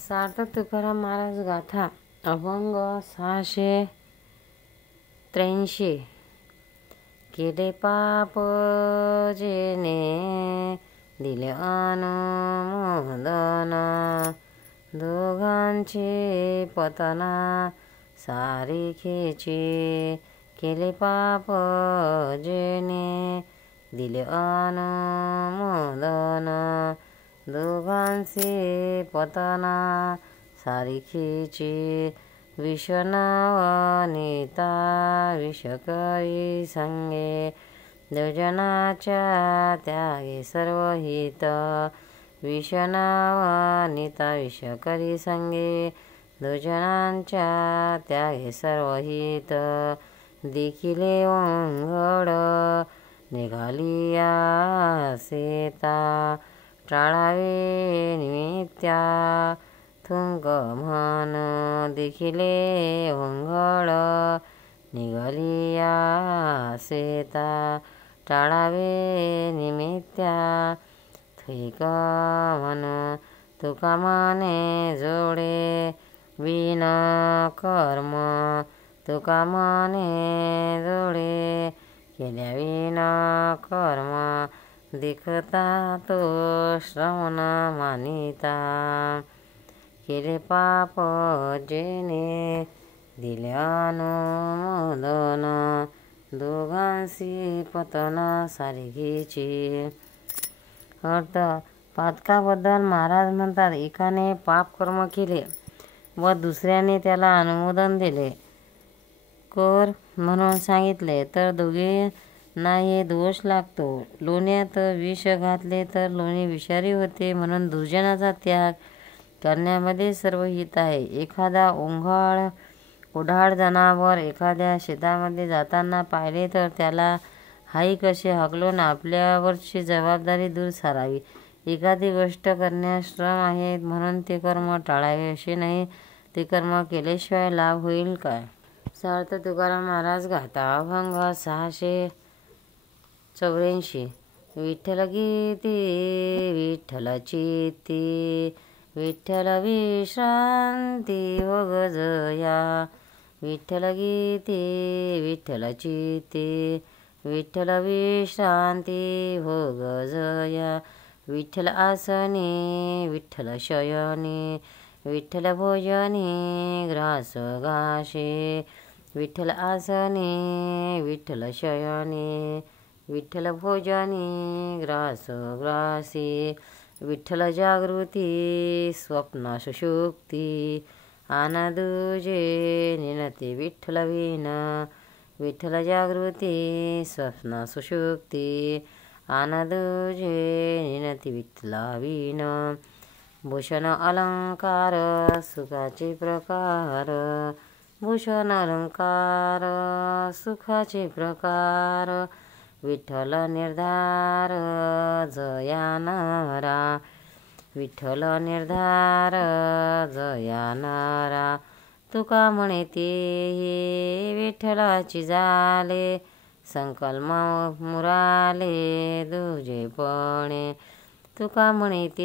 सार्थ तुकाराम महाराज गाथा अभंग 683. केले पाप जेने दिले अनुमोदन, दोघांचे पतना सारिखेचे. केले पाप जेने दिले अनुमोदन, दोघांचे पतना सारिखेचे. विषनावनिता विषकरी संगे, दुजनाच्या त्यागे सर्व हित. विषनावनिता विषकरी संगे, दुजनांच्या त्यागे सर्व हित. देखिले ओंघळ निघालिया सेता, टाळावे निमित्या थुंक म्हण. देखिले ओंघळ निघालिया सेता, टाळावे निमित्या थुंक म्हण. तुका माने जोडे विन कर्म, तुका माने जोडे केल्या विन कर्म. देखता तो श्रवण मानिता, केले पाप जेने दिले अनुमोदन, दोघांसी पतना सारिखेची. अर्थ पातकाबद्दल महाराज म्हणतात, एकाने पाप कर्म केले व दुसऱ्याने त्याला अनुमोदन दिले, कर म्हणून सांगितले तर दोघींना हे दोष लागतो. लोण्यात विष घातले तर लोणी विषारी होते, म्हणून दुर्जनाचा त्याग करण्यामध्ये सर्व हित आहे. एखादा ओढाळ जनावर एखाद्या शेतामध्ये जाताना पाहिले तर त्याला हाई कसे हाकलून आपल्यावरची जबाबदारी दूर सारावी. एखादी गोष्ट करण्यास श्रम आहे म्हणून ते कर्म टाळावे असे नाही. ते कर्म केल्याशिवाय लाभ होईल काय? सार्थ तुकाराम महाराज गाथा अभंग 684. विठ्ठल गीती विठ्ठल चित्ती, विठ्ठल विश्रांती हो गजया. विठ्ठल गीती विठ्ठल चित्ती, विठ्ठल विश्रांती हो गजया. विठ्ठल आसनी विठ्ठल शयनी, विठ्ठल भोजनी ग्रास घासे. विठ्ठल आसनी विठ्ठल शयनी, विठ्ठल भोजनी ग्रास ग्रासी. विठ्ठल जागृती स्वप्न सुषुप्ती, आन दुजे निनते विठ्ठल विन. विठ्ठल जागृती स्वप्न सुषुप्ती, आन दुजे निनते विठ्ठल विन. भूषण अलंकार सुखाचे प्रकार, भूषण अलंकार सुखाचे प्रकार. विठ्ठल निर्धार जयानारा, विठ्ठल निर्धार जयानारा. तुका म्हणे ते विठ्ठलाची झाले, संकल्प मुराले दुजेपणे. तुका म्हणे ते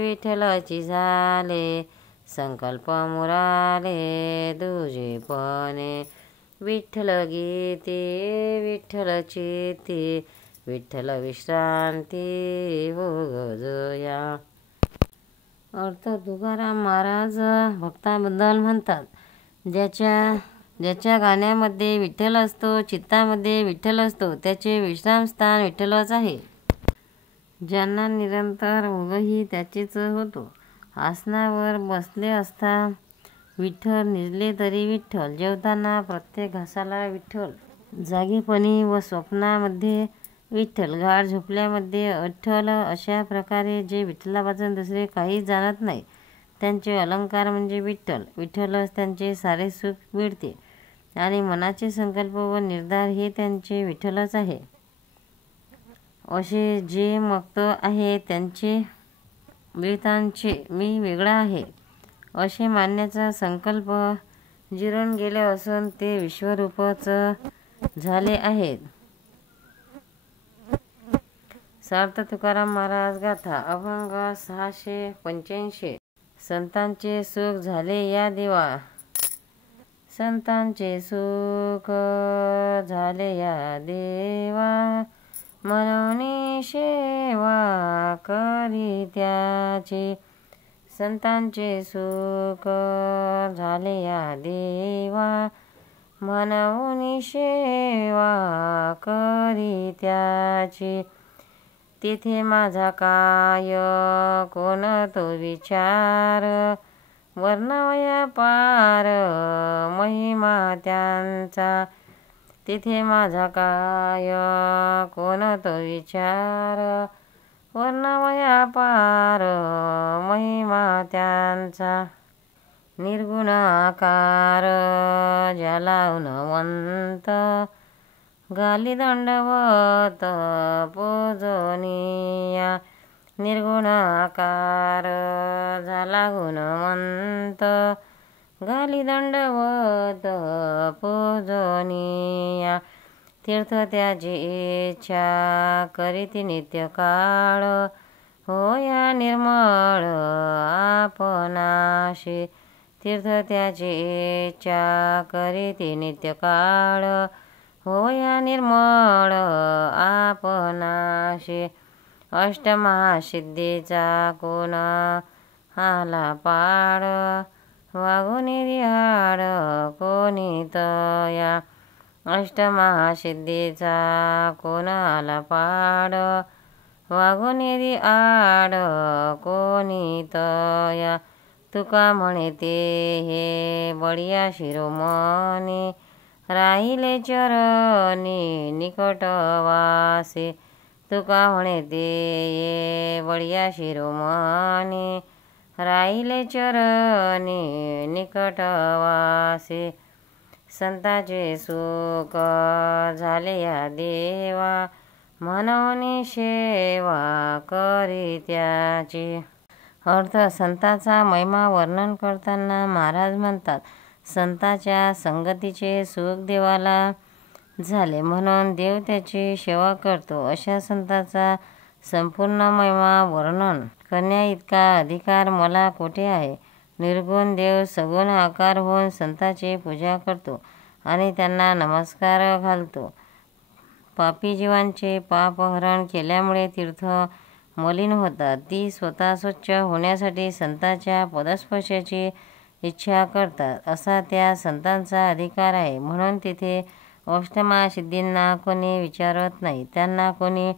विठ्ठलाची झाले, संकल्प मुराले दुजेपणे. विठ्ठल गीते विठ्ठल चित्ती, विठ्ठल विश्रांती हो गजया. अर्थ तुकाराम महाराज भक्ताबद्दल म्हणतात, ज्याच्या गाण्यामध्ये विठ्ठल असतो, चित्तामध्ये विठ्ठल असतो, त्याचे विश्रामस्थान विठ्ठलच आहे. ज्यांना निरंतर उगही त्याचेच होतो. आसनावर बसले असता विठ्ठल, निजले तरी विठ्ठल, जेवताना प्रत्येक घासाला विठ्ठल, जागेपणी व स्वप्नामध्ये विठ्ठल, गाढ झोपल्यामध्ये विठ्ठल. अशा प्रकारे जे विठ्ठलापासून दुसरे काहीच जाणत नाही त्यांचे अलंकार म्हणजे विठ्ठल. विठ्ठलच त्यांचे सारे सुख मिळते आणि मनाचे संकल्प व निर्धार हे त्यांचे विठ्ठलच आहे. असे जे मक्त आहे त्यांचे विरतांचे मी वेगळा आहे असे मानण्याचा संकल्प जिरून गेले असून ते विश्वरूपच झाले आहेत. सार्थ तुकाराम महाराज गाथा अभंग 685. संतांचे सुख झाले या देवा, संतांचे सुख झाले या देवा, मनोनी सेवा करी त्याची, संतांचे सुख झाले या देवा, मनोनी सेवा करी त्याची, तिथे माझा काय कोण तो विचार, वर्णवया पार महिमा त्यांचा, तिथे माझा काय कोण तो विचार, वर्णवया पार महिमा त्यांचा, निर्गुण आकार ज्याला उन्हवंत, घाली दंडवत पूजनीया, निर्गुण आकार झाला गुणवंत, घाली दंडवत पूजनीया, तीर्थ त्याची इच्छा करीती नित्य काळ, होया निर्मळ आपणाशी, तीर्थ त्याची इच्छा करीती नित्य काळ, होया निर्मळ आपणाशी, अष्टमहासिद्धीचा कोण आला पाड, वागुनी रिहाड कोणी तया, अष्टमहासिद्धीचा कोण आला पाड, वागुनी रिहाड कोणी तया, तुका म्हणे ते हे बळीया शिरोमणी, राहिले चरणी निकटवासे, तुका म्हणे ते ये बळीया शिरोमणी, राहिले चरणी निकटवासे, संतांचे सुख झाले या देवा, मनोनी सेवा करी त्याची. अर्थ. संतांचा महिमा वर्णन करताना महाराज म्हणतात, संतांच्या संगतीचे सुख देवाला झाले म्हणून देव त्याची सेवा करतो. अशा संतांचा संपूर्ण महिमा वर्णन करण्या इतका अधिकार मला कोठे आहे. निर्गुण देव सगुण आकार होऊन संतांची पूजा करतो आणि त्यांना नमस्कार घालतो. पापी जीवांचे पापहरण केल्यामुळे तीर्थ मलिन होतात. ती स्वतः स्वच्छ होण्यासाठी संतांच्या पदस्पर्शाची इच्छा करतात. असा त्या संतांचा अधिकार आहे. म्हणून तिथे अष्टमहासिद्धींना कोणी विचारत नाही, त्यांना कोणी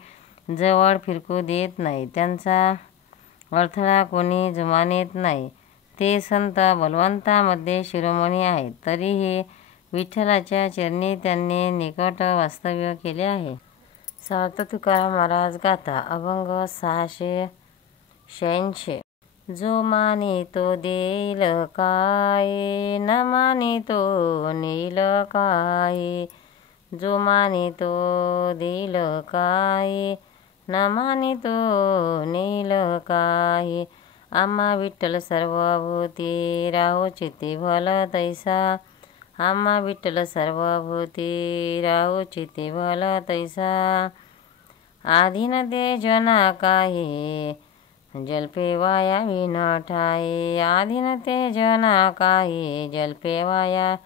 जवळ फिरकू देत नाही, त्यांचा अडथळा कोणी जुमानत नाही. ते संत बलवंतामध्ये शिरोमणी आहेत, तरीही विठ्ठलाच्या चरणी त्यांनी निकट वास्तव्य केले आहे. सार्थ तुकाराम महाराज गाथा अभंग 686. जो मानितो देईल काय, न मानितो नेईल काय, जो मानितो देईल काय, न मानितो नेईल काय, आम्हा विठ्ठल सर्वभूती राहो चित्ती भल तैसा, आम्हा विठ्ठल सर्वभूती राहो चित्ती भल तैसा, आधीन ते जना काही जलपे वाया विन ठाई, आधीन ते जना काही जलपे वाया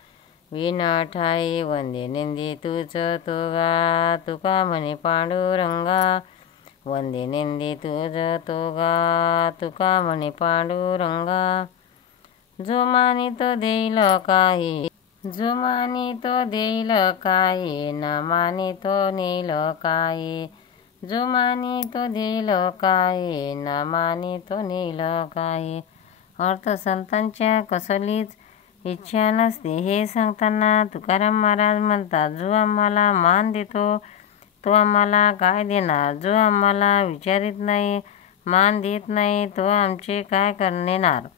विन ठाई, वंदे निंदी तुझ तुगा तुका म्हणे पांडुरंगा, वंदे निंदी तुझ तुगा तुका म्हणे पांडुरंगा, जो मानितो देईल काही, जो मानितो देईल काही, न मानितो नेईल काही, जो मानितो देईल काही, न मानितो नेईल काही. अर्थ. संतांच्या कसलीच इच्छा नसते हे सांगताना तुकाराम महाराज म्हणतात, जो आम्हाला मान देतो तो आम्हाला काय देणार, जो आम्हाला विचारित नाही, मान देत नाही, तो आमचे काय करणार.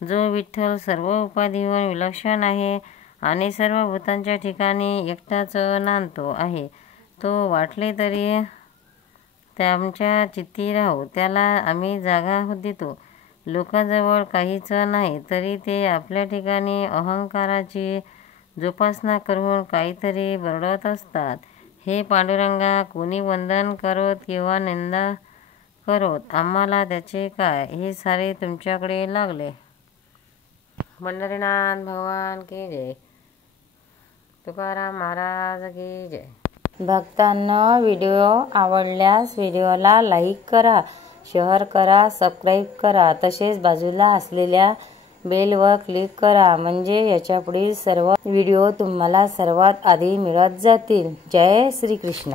जो विठ्ठल सर्व उपाधीहून विलक्षण आहे आणि सर्व भूतांच्या ठिकाणी एकटाच नांदतो आहे, तो वाटले तरी त्याच्या चित्ती राहू, त्याला आम्ही जागा देतो. लोकांजवळ काहीच नाही तरी ते आपल्या ठिकाणी अहंकाराची जोपासना करून काहीतरी बरडत असतात. हे पांडुरंगा, कोणी वंदन करोत किंवा निंदा करोत, आम्हाला त्याचे काय, हे सारे तुमच्याकडे लागले. पंढरीनाथ भगवान की जय. तुकाराम महाराज की जय. भक्तांनो, व्हिडिओ आवडल्यास व्हिडिओला लाईक करा, शेअर करा, सबस्क्राईब करा. तसेच बाजूला असलेल्या बेलवर क्लिक करा, म्हणजे याच्यापुढील सर्व व्हिडिओ तुम्हाला सर्वात आधी मिळत जातील. जय श्री कृष्ण.